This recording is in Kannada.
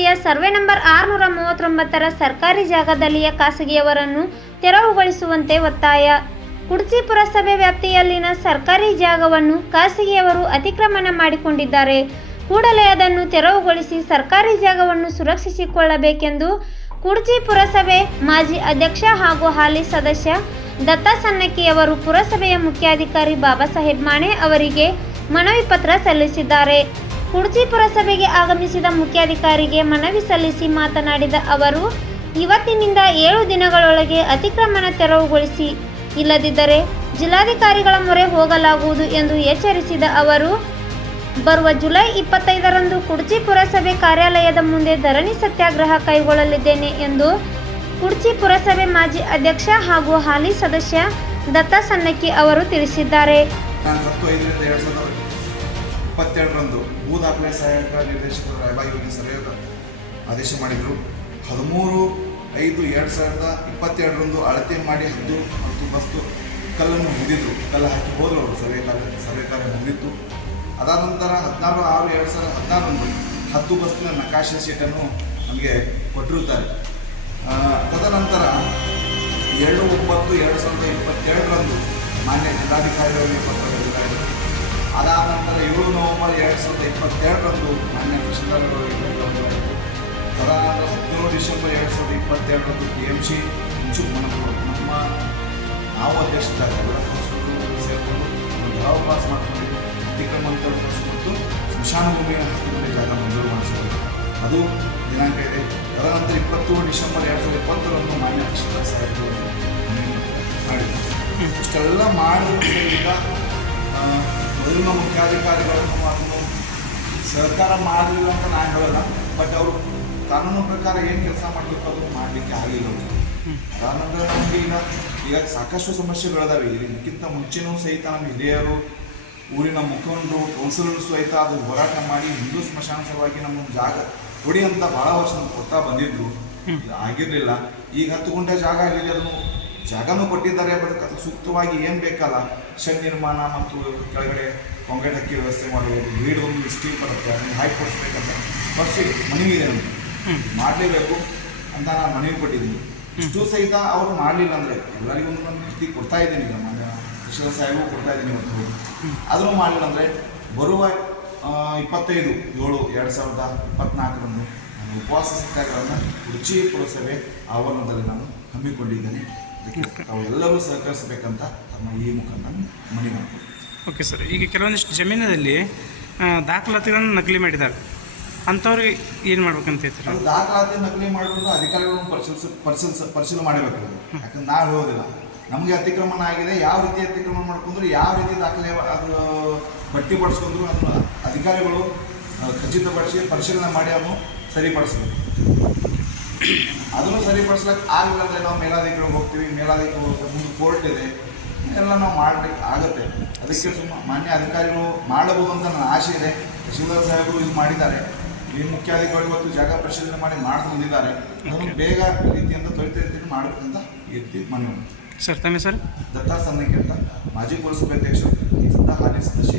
ವ್ಯಾಪ್ತಿಯ ಸರ್ವೆ ನಂಬರ್ ಆರುನೂರ ಮೂವತ್ತೊಂಬತ್ತರ ಸರ್ಕಾರಿ ಜಾಗದಲ್ಲಿಯ ಖಾಸಗಿಯವರನ್ನು ತೆರವುಗೊಳಿಸುವಂತೆ ಒತ್ತಾಯ. ಕುಡ್ಚಿ ಪುರಸಭೆ ವ್ಯಾಪ್ತಿಯಲ್ಲಿನ ಸರ್ಕಾರಿ ಜಾಗವನ್ನು ಖಾಸಗಿಯವರು ಅತಿಕ್ರಮಣ ಮಾಡಿಕೊಂಡಿದ್ದಾರೆ. ಕೂಡಲೇ ಅದನ್ನು ತೆರವುಗೊಳಿಸಿ ಸರ್ಕಾರಿ ಜಾಗವನ್ನು ಸುರಕ್ಷಿಸಿಕೊಳ್ಳಬೇಕೆಂದು ಕುಡ್ಚಿ ಪುರಸಭೆ ಮಾಜಿ ಅಧ್ಯಕ್ಷ ಹಾಗೂ ಹಾಲಿ ಸದಸ್ಯ ದತ್ತ ಸನ್ನಕ್ಕಿಯವರು ಪುರಸಭೆಯ ಮುಖ್ಯಾಧಿಕಾರಿ ಬಾಬಾ ಸಾಹೇಬ್ ಮಾಣೆ ಅವರಿಗೆ ಮನವಿ ಪತ್ರ ಸಲ್ಲಿಸಿದ್ದಾರೆ. ಕುಡ್ಚಿ ಪುರಸಭೆಗೆ ಆಗಮಿಸಿದ ಮುಖ್ಯಾಧಿಕಾರಿಗೆ ಮನವಿ ಸಲ್ಲಿಸಿ ಮಾತನಾಡಿದ ಅವರು, ಇವತ್ತಿನಿಂದ ಏಳು ದಿನಗಳೊಳಗೆ ಅತಿಕ್ರಮಣ ತೆರವುಗೊಳಿಸಿ. ಇಲ್ಲದಿದ್ದರೆ ಜಿಲ್ಲಾಧಿಕಾರಿಗಳ ಮೊರೆ ಹೋಗಲಾಗುವುದು ಎಂದು ಎಚ್ಚರಿಸಿದ ಅವರು, ಬರುವ ಜುಲೈ ಇಪ್ಪತ್ತೈದರಂದು ಕುಡ್ಚಿ ಪುರಸಭೆ ಕಾರ್ಯಾಲಯದ ಮುಂದೆ ಧರಣಿ ಸತ್ಯಾಗ್ರಹ ಕೈಗೊಳ್ಳಲಿದ್ದೇನೆ ಎಂದು ಕುಡ್ಚಿ ಪುರಸಭೆ ಮಾಜಿ ಅಧ್ಯಕ್ಷ ಹಾಗೂ ಹಾಲಿ ಸದಸ್ಯ ದತ್ತ ಸನ್ನಕ್ಕಿ ಅವರು ತಿಳಿಸಿದ್ದಾರೆ. ಭೂ ದಾಖಲೆ ಸಹಾಯಕ ನಿರ್ದೇಶಕರು ರಾಯಬಾಗಿಗೆ ಸರಿಯಾದ ಆದೇಶ ಮಾಡಿದರು. ಹದಿಮೂರು ಐದು ಎರಡು ಸಾವಿರದ ಇಪ್ಪತ್ತೆರಡರಂದು ಅಳತೆ ಮಾಡಿ ಹದ್ದು ಮತ್ತು ಬಸ್ತು ಕಲ್ಲನ್ನು ಮುಗಿದಿದ್ರು. ಕಲ್ಲು ಹಾಕಿ ಹೋದರು ಅವರು ಸರ್ವೆ ಕಾರ್ಯ ಸರ್ವೆ ಕಾರ್ಯ ಮುಗಿದಿತ್ತು. ಅದಾದ ನಂತರ ಹದಿನಾರು ಆರು ಎರಡು ಸಾವಿರದ ಹದಿನಾರರಂದು ಹತ್ತು ಬಸ್ತಿನ ನಕಾಶೆ ಶೀಟನ್ನು ನಮಗೆ ಕೊಟ್ಟಿರುತ್ತಾರೆ. ತದನಂತರ ಎರಡು ಒಂಬತ್ತು ಎರಡು ಸಾವಿರದ ಇಪ್ಪತ್ತೆರಡರಂದು ಮಾನ್ಯ ಜಿಲ್ಲಾಧಿಕಾರಿಗಳಿಗೆ ಪತ್ರ ಅದಾದ ನಂತರ ಏಳು ನವೆಂಬರ್ ಎರಡು ಸಾವಿರದ ಇಪ್ಪತ್ತೆರಡರಂದು ಮಾನ್ಯ ತಹಶೀಲ್ದಾರ್ಗಳಿಗೆ ಅದಾದ ಹದಿನೇಳು ಡಿಸೆಂಬರ್ ಎರಡು ಸಾವಿರದ ಇಪ್ಪತ್ತೆರಡರಂದು ಟಿ ಎಂ ಸಿ ಮುನ್ಸಿಪಲ್ ನಮ್ಮ ನಾವು ಅಧ್ಯಕ್ಷರಾಗಿ ಎಲ್ಲ ಕೌನ್ಸಿಲರು ಸೇರಿಕೊಂಡು ಒಂದು ಪಾಸ್ ಮಾಡಿಕೊಂಡು ಅತಿಕ್ರಮಣ ಮತ್ತು ಸ್ಮಶಾನ ಭೂಮಿಯ ಹತ್ತು ಜಾಗ ಮಂಜೂರು ಮಾಡಿಸಬೇಕು ಅದು ದಿನಾಂಕ ಇದೆ. ತದನಂತರ ಇಪ್ಪತ್ತೇಳು ಡಿಸೆಂಬರ್ ಎರಡು ಸಾವಿರದ ಇಪ್ಪತ್ತರಂದು ಮಾನ್ಯ ತಹಶೀಲ್ದಾರ್ ಸಾಹೇಬರು ಮಾಡಿದರು ಇಷ್ಟೆಲ್ಲ ಮಾಡಿದ್ರು ಈಗ ನಮ್ಮ ಮುಖ್ಯಾಧಿಕಾರಿಗಳನ್ನು ಅದನ್ನು ಸಹಕಾರ ಮಾಡಲಿಲ್ಲ ಅಂತ ನಾನು ಹೇಳಲ್ಲ. ಬಟ್ ಅವರು ಕಾನೂನು ಪ್ರಕಾರ ಏನು ಕೆಲಸ ಮಾಡಬೇಕು ಅದು ಮಾಡಲಿಕ್ಕೆ ಆಗಲಿಲ್ಲ ಅದಾದ್ರೆ ಅದಾದ ನಮಗೆ ಈಗ ಈಗ ಸಾಕಷ್ಟು ಸಮಸ್ಯೆಗಳಿದಾವೆ ಇದಕ್ಕಿಂತ ಮುಂಚೆನೂ ಸಹಿತ ನಮ್ಮ ಹಿರಿಯರು ಊರಿನ ಮುಖಂಡರು ಕೌನ್ಸಿಲರ್ ಸಹಿತ ಅದು ಹೋರಾಟ ಮಾಡಿ ಹಿಂದೂ ಸ್ಮಶಾನ ಸಲುವಾಗಿ ನಮ್ಮೊಂದು ಜಾಗ ಕೊಡಿ ಅಂತ ಭಾಳ ವರ್ಷ ನಮ್ಗೆ ಕೊಡ್ತಾ ಬಂದಿದ್ರು. ಆಗಿರಲಿಲ್ಲ. ಈಗ ಹತ್ತು ಗುಂಟೆ ಜಾಗ ಆಗಿದೆ ಅದನ್ನು ಜಾಗನೂ ಕೊಟ್ಟಿದ್ದಾರೆ ಬಟ್ ಅದು ಸೂಕ್ತವಾಗಿ ಏನು ಬೇಕಲ್ಲ. ಶೆಡ್ ನಿರ್ಮಾಣ ಮತ್ತು ಕೆಳಗಡೆ ಕಾಂಕ್ರೀಟ್ ಹಾಕಿ ವ್ಯವಸ್ಥೆ ಮಾಡಬಹುದು ವೀಡ್ ಒಂದು ಸ್ಟೀಲ್ ಬರುತ್ತೆ. ಅದನ್ನು ಹಾಕಿ ಕೊಡಿಸ್ಬೇಕಂತ ಫಸ್ಟ್ ಮನವಿ ಇದೆ ನಮಗೆ ಮಾಡಲೇಬೇಕು ಅಂತ ನಾನು ಮನವಿ ಕೊಟ್ಟಿದ್ದೀನಿ. ಇಷ್ಟು ಸಹಿತ ಅವರು ಮಾಡಲಿಲ್ಲ ಅಂದರೆ ಎಲ್ಲರಿಗೂ ಒಂದು ನಾನು ರೀತಿ ಕೊಡ್ತಾ ಇದ್ದೀನಿ. ಈಗ ಮಾನ್ಯ ಕೃಷ್ಣ ಸಾಹೇಬು ಕೊಡ್ತಾ ಇದ್ದೀನಿ ಇವತ್ತು. ಅದನ್ನು ಆದರೂ ಮಾಡಲಿಲ್ಲ ಅಂದರೆ ಬರುವ ಇಪ್ಪತ್ತೈದು ಏಳು ಎರಡು ಸಾವಿರದ ಇಪ್ಪತ್ನಾಲ್ಕರಂದು ನಾನು ಉಪವಾಸ ಸತ್ಯಾಗ್ರಹವನ್ನು ರುಚಿ ಪುರಸಭೆ ಆವರಣದಲ್ಲಿ ನಾನು ಹಮ್ಮಿಕೊಂಡಿದ್ದೇನೆ. ಅದಕ್ಕೆ ತಾವೆಲ್ಲರೂ ಸಹಕರಿಸಬೇಕಂತ ತಮ್ಮ ಈ ಮುಖಾಂತರ ಮನವಿ ಮಾಡ್ತೀನಿ. ಓಕೆ ಸರ್ ಈಗ ಕೆಲವೊಂದಿಷ್ಟು ಜಮೀನಲ್ಲಿ ದಾಖಲಾತಿಗಳನ್ನು ನಕಲಿ ಮಾಡಿದ್ದಾರೆ. ಅಂಥವ್ರಿಗೆ ಏನು ಮಾಡ್ಬೇಕಂತ ಹೇಳ್ತಾರೆ? ಅದು ದಾಖಲಾತಿ ನಕಲಿ ಮಾಡೋದು ಅಧಿಕಾರಿಗಳನ್ನು ಪರಿಶೀಲಿಸ ಪರಿಶೀಲಿಸ ಪರಿಶೀಲನೆ ಮಾಡಬೇಕು. ಯಾಕಂದ್ರೆ ನಾವು ಹೇಳೋದಿಲ್ಲ ನಮಗೆ ಅತಿಕ್ರಮಣ ಆಗಿದೆ ಯಾವ ರೀತಿ ಅತಿಕ್ರಮಣ ಮಾಡ್ಕೊಂಡ್ರು ಯಾವ ರೀತಿ ದಾಖಲೆ ಅದು ಬಟ್ಟಿ ಪಡಿಸ್ಕೊಂಡ್ರು ಅದನ್ನು ಅಧಿಕಾರಿಗಳು ಖಚಿತಪಡಿಸಿ ಪರಿಶೀಲನೆ ಮಾಡಿ ಅದನ್ನು ಸರಿಪಡಿಸ್ಬೇಕು. ಅದನ್ನು ಸರಿಪಡಿಸ್ಲಿಕ್ಕೆ ಆಗಲಿಲ್ಲ ಅಂದರೆ ನಾವು ಮೇಲಾಧಿಕಾರಿಗೆ ಹೋಗ್ತೀವಿ ಮೇಲಾಧಿಕಾರಿ ಹೋಗ್ತೀವಿ ಮುಂದೆ ಕೋರ್ಟ್ ಇದೆ. ಇದೆಲ್ಲ ನಾವು ಮಾಡಬೇಕು ಆಗುತ್ತೆ. ಅದಕ್ಕೆ ಸುಮ್ಮ ಮಾನ್ಯ ಅಧಿಕಾರಿಗಳು ಮಾಡಬಹುದು ಅಂತ ನನ್ನ ಆಸೆ ಇದೆ. ತಹಶೀಲ್ದಾರ್ ಸಾಹೇಬರು ಇದು ಮಾಡಿದ್ದಾರೆ. ಈ ಮುಖ್ಯಾಧಿಕಾರಿ ಇವತ್ತು ಜಾಗ ಪರಿಶೀಲನೆ ಮಾಡಿ ಮಾಡ್ತಾ ಬಂದಿದ್ದಾರೆ ಅದನ್ನು ಬೇಗ ರೀತಿಯಿಂದ ತ್ವರಿತ ರೀತಿಯಲ್ಲಿ ಮಾಡಬೇಕಂತ ಇರ್ತೀವಿ ರೀತಿ ಮನವಿ ಸರ್ ತಮ್ಮ ಸರ್ ದತ್ತಾ ಸನ್ನಕ್ಕೆ ಅಂತ ಮಾಜಿ ಪುರಸಭೆ ಅಧ್ಯಕ್ಷರು ಈ ಸದಾ ಹಾಲಿ ಸದಸ್ಯ